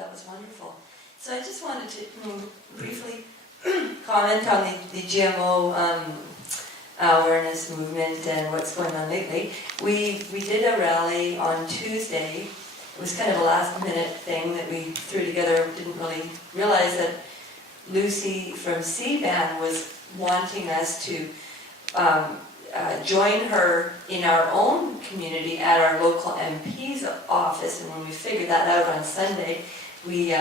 That was wonderful. So I just wanted to briefly comment on the GMO awareness movement and what's going on lately. We did a rally on Tuesday. It was kind of a last-minute thing that we threw together. Didn't really realize that Lucy from C-Band was wanting us to join her in our own community at our local MP's office. And when we figured that out on Sunday, we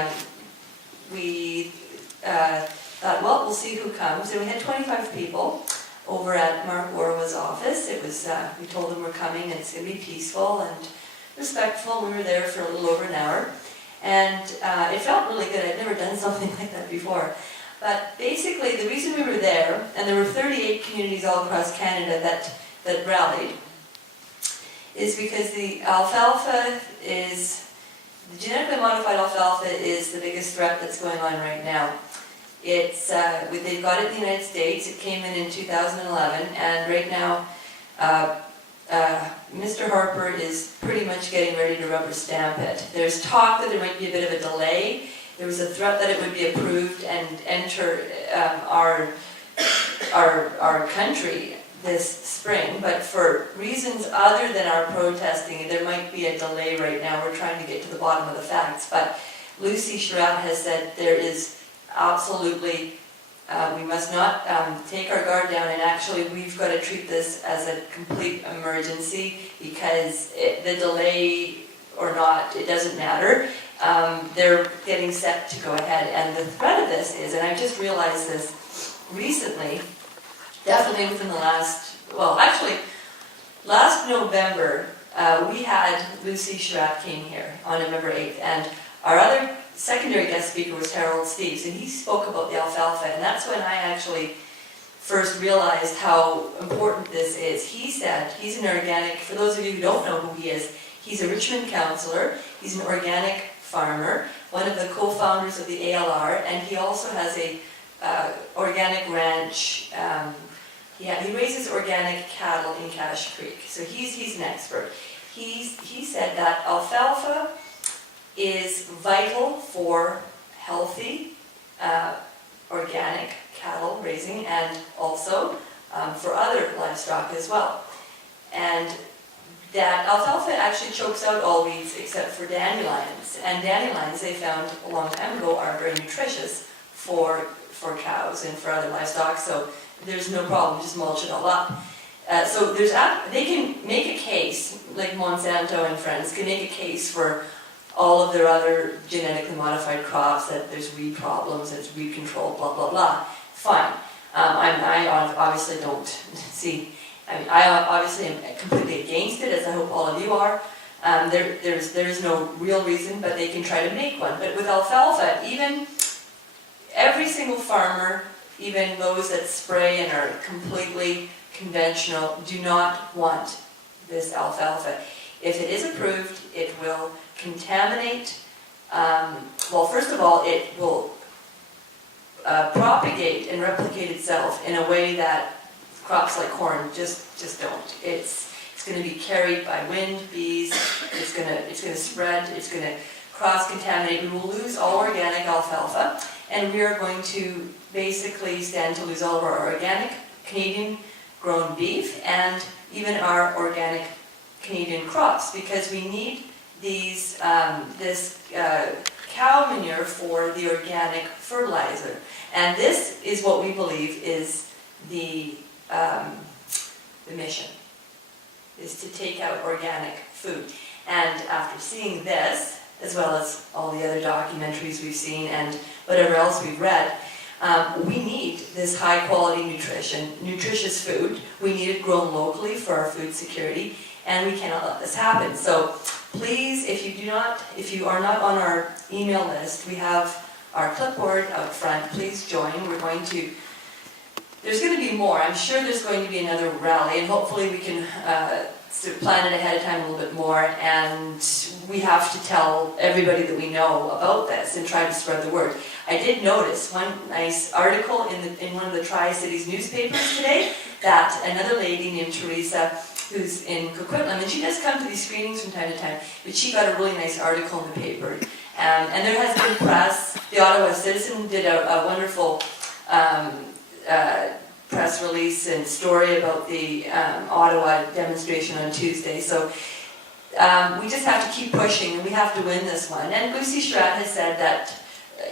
thought, well, we'll see who comes. And we had 25 people over at Mark Orwa's office. It was, we told them we're coming and it's going to be peaceful and respectful. We were there for a little over an hour. And it felt really good. I'd never done something like that before. But basically, the reason we were there, and there were 38 communities all across Canada that rallied, is because the genetically modified alfalfa is the biggest threat that's going on right now. It's they've got it in the United States. It came in 2011, and right now, Mr. Harper is pretty much getting ready to rubber stamp it. There's talk that there might be a bit of a delay. There was a threat that it would be approved and enter our country this spring, but for reasons other than our protesting, there might be a delay right now. We're trying to get to the bottom of the facts, but Lucy Sherratt has said there is absolutely, we must not take our guard down, and actually we've got to treat this as a complete emergency, because the delay or not, it doesn't matter. They're getting set to go ahead, and the threat of this is, and I just realized this recently, definitely within the last November, we had Lucy Sherratt came here on November 8th, and our other secondary guest speaker was Harold Steves, and he spoke about the alfalfa, and that's when I actually first realized how important this is. He said he's an organic, for those of you who don't know who he is, he's a Richmond councillor, he's an organic farmer, one of the co-founders of the ALR, and he also has a organic ranch. He raises organic cattle in Cache Creek, so he's an expert. He said that alfalfa is vital for healthy organic cattle raising, and also for other livestock as well. And that alfalfa actually chokes out all weeds except for dandelions. And dandelions, they found a long time ago, are very nutritious for cows and for other livestock, so there's no problem, just mulch it all up. So they can make a case, like Monsanto and friends can make a case for all of their other genetically modified crops, that there's weed problems, there's weed control, blah, blah, blah. Fine. I obviously don't see, I obviously am completely against it, as I hope all of you are. There's no real reason, but they can try to make one. But with alfalfa, even every single farmer, even those that spray and are completely conventional, do not want this alfalfa. If it is approved, it will contaminate, well, first of all, it will propagate and replicate itself in a way that crops like corn just don't. It's going to be carried by wind, bees, it's going to spread, it's going to cross-contaminate. We will lose all organic alfalfa, and we are going to basically stand to lose all of our organic Canadian-grown beef and even our organic Canadian crops, because we need this cow manure for the organic fertilizer. And this is what we believe is the mission, is to take out organic food. And after seeing this, as well as all the other documentaries we've seen and whatever else we've read, we need this high quality nutritious food. We need it grown locally for our food security, and we cannot let this happen. So please, if you are not on our email list, we have our clipboard out front. Please join. There's going to be more. I'm sure there's going to be another rally, and hopefully we can plan it ahead of time a little bit more, and we have to tell everybody that we know about this and try to spread the word. I did notice one nice article in one of the Tri-Cities newspapers today that another lady named Teresa who's in Coquitlam, and she does come to these screenings from time to time, but she got a really nice article in the paper. And there has been press. The Ottawa Citizen did a wonderful press release and story about the Ottawa demonstration on Tuesday. So we just have to keep pushing, and we have to win this one. And Lucy Surratt has said that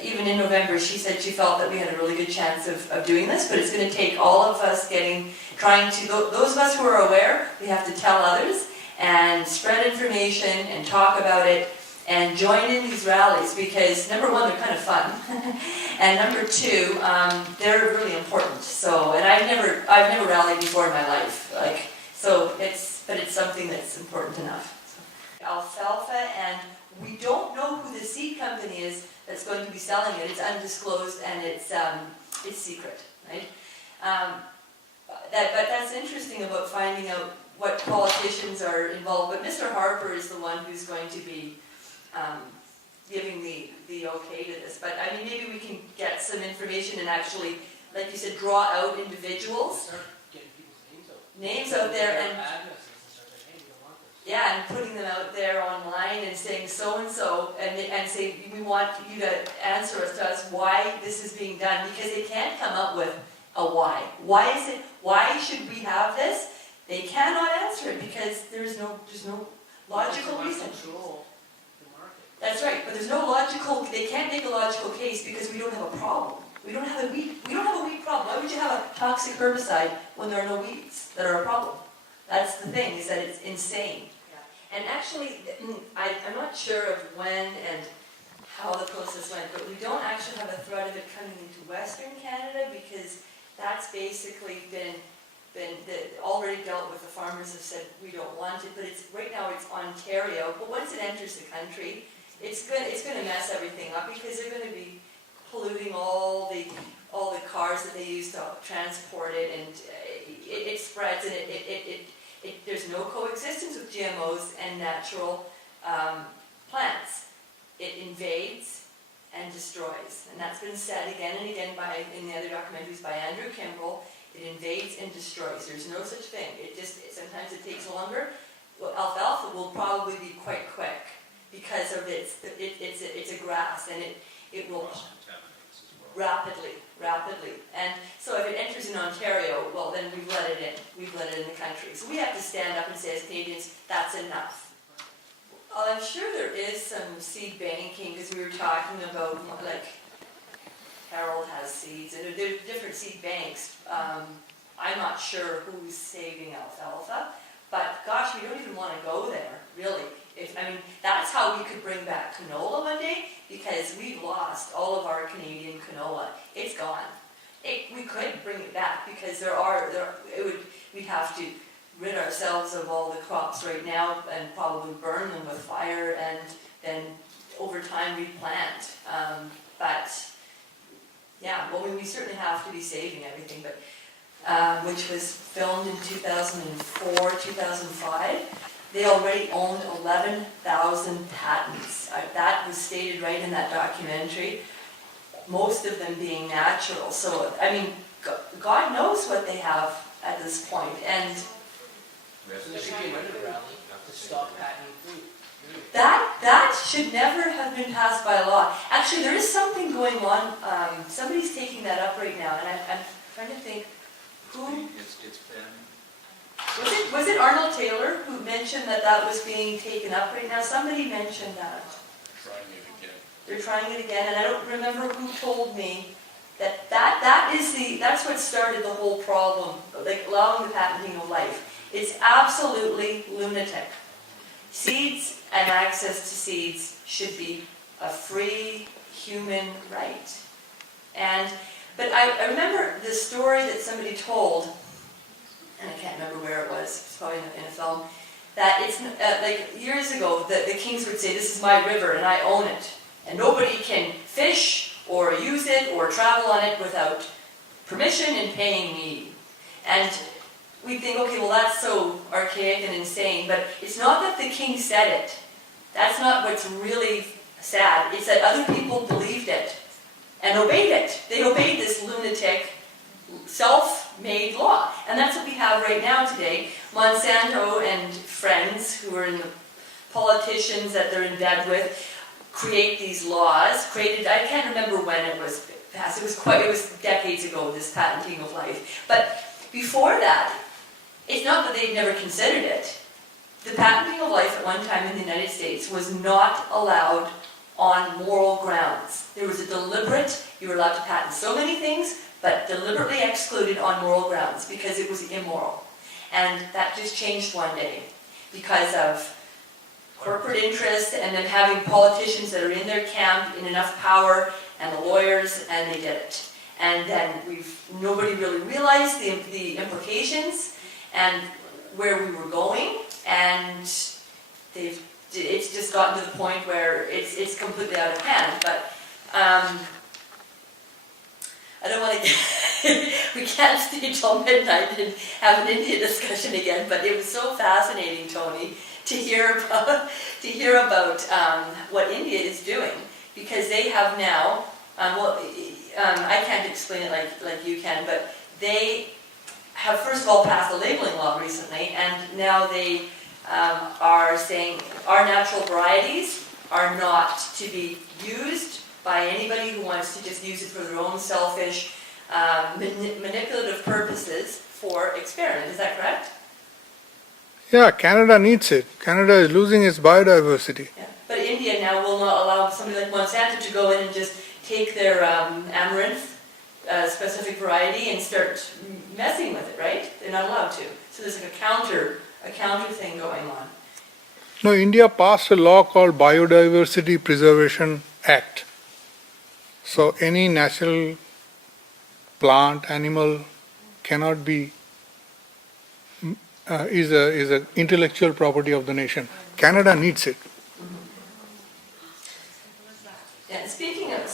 even in November, she said she felt that we had a really good chance of doing this, but it's going to take all of us those of us who are aware, we have to tell others and spread information and talk about it and join in these rallies, because number one, they're kind of fun, and number two, they're really important. So, and I've never rallied before in my life, but it's something that's important enough. So, alfalfa, and we don't know who the seed company is that's going to be selling it. It's undisclosed and it's secret, right? But that's interesting about finding out what politicians are involved. But Mr. Harper is the one who's going to be giving the okay to this. But I mean, maybe we can get some information and actually, like you said, draw out individuals. Start getting people's names out there, and addresses and start saying, hey, we don't want this. yeah, and putting them out there online and saying so and so, and say we want you to answer to us why this is being done, because they can't come up with a why. Why is it? Why should we have this? They cannot answer it because there's no logical reason. Control the market. That's right, but there's no logical. They can't make a logical case because we don't have a problem. We don't have a weed problem. Why would you have a toxic herbicide when there are no weeds that are a problem? That's the thing, is that it's insane. Yeah. And actually, I'm not sure of when and how the process went, but we don't actually have a threat of it coming into Western Canada, because that's basically been already dealt with. The farmers have said we don't want it, but right now it's Ontario. But once it enters the country, it's going to mess everything up, because they're going to be polluting all the cars that they use to transport it, and it spreads, and there's no coexistence with GMOs and natural plants. It invades and destroys, and that's been said again and again in the other documentaries by Andrew Kimball. It invades and destroys. There's no such thing. Sometimes it takes longer. Well, alfalfa will probably be quite quick because of it's a grass, and it will rapidly. And so if it enters in Ontario, well, then we've let it in. We've let it in the country. So we have to stand up and say, as Canadians, that's enough. Well, I'm sure there is some seed banking, because we were talking about, like, Harold has seeds, and there are different seed banks. I'm not sure who's saving alfalfa, but gosh, we don't even want to go there, really. That's how we could bring back canola one day, because we've lost all of our Canadian canola. It's gone. We could bring it back, because we'd have to rid ourselves of all the crops right now and probably burn them with fire, and then over time replant. We certainly have to be saving everything, but which was filmed in 2004, 2005. They already owned 11,000 patents. That was stated right in that documentary, most of them being natural. So, God knows what they have at this point. And So there should be another rally to stop patenting food. that should never have been passed by law. Actually, there is something going on. Somebody's taking that up right now, and I'm trying to think who. It's been. Was it Arnold Taylor who mentioned that was being taken up right now? Somebody mentioned that. Trying it again. They're trying it again, and I don't remember who told me that's what started the whole problem, like allowing the patenting of life. It's absolutely lunatic. Seeds and access to seeds should be a free human right. But I remember the story that somebody told, and I can't remember where it was, it's probably in a film, that it's like years ago, the kings would say, this is my river and I own it, and nobody can fish or use it or travel on it without permission and paying me. And we think, okay, well that's so archaic and insane, but it's not that the king said it. That's not what's really sad. It's that other people believed it and obeyed it. They obeyed this lunatic self-made law. And that's what we have right now today. Monsanto and friends who are in the politicians that they're in bed with create these laws, I can't remember when it was passed. It was decades ago, this patenting of life. But before that, it's not that they'd never considered it. The patenting of life at one time in the United States was not allowed on moral grounds. There was a deliberate, you were allowed to patent so many things, but deliberately excluded on moral grounds because it was immoral. And that just changed one day because of corporate interests and then having politicians that are in their camp in enough power and the lawyers, and they did it. And then nobody really realized the implications and where we were going, and it's just gotten to the point where it's completely out of hand. But I don't want to we can't stay till midnight and have an India discussion again, but it was so fascinating, Tony, to hear about what India is doing, because they have now, I can't explain it like you can, but they have first of all passed a labeling law recently, and now they are saying our natural varieties are not to be used by anybody who wants to just use it for their own selfish, manipulative purposes for experiment. Is that correct? Yeah, Canada needs it. Canada is losing its biodiversity. Yeah. But India now will not allow somebody like Monsanto to go in and just take their amaranth specific variety and start messing with it, right? They're not allowed to. So there's like a counter thing going on. No, India passed a law called Biodiversity Preservation Act. So any natural plant, animal cannot be is a intellectual property of the nation. Canada needs it. Yeah, and speaking of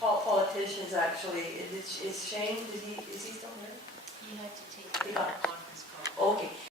politicians, actually, is Shane? Is he still here? You had to take Yeah.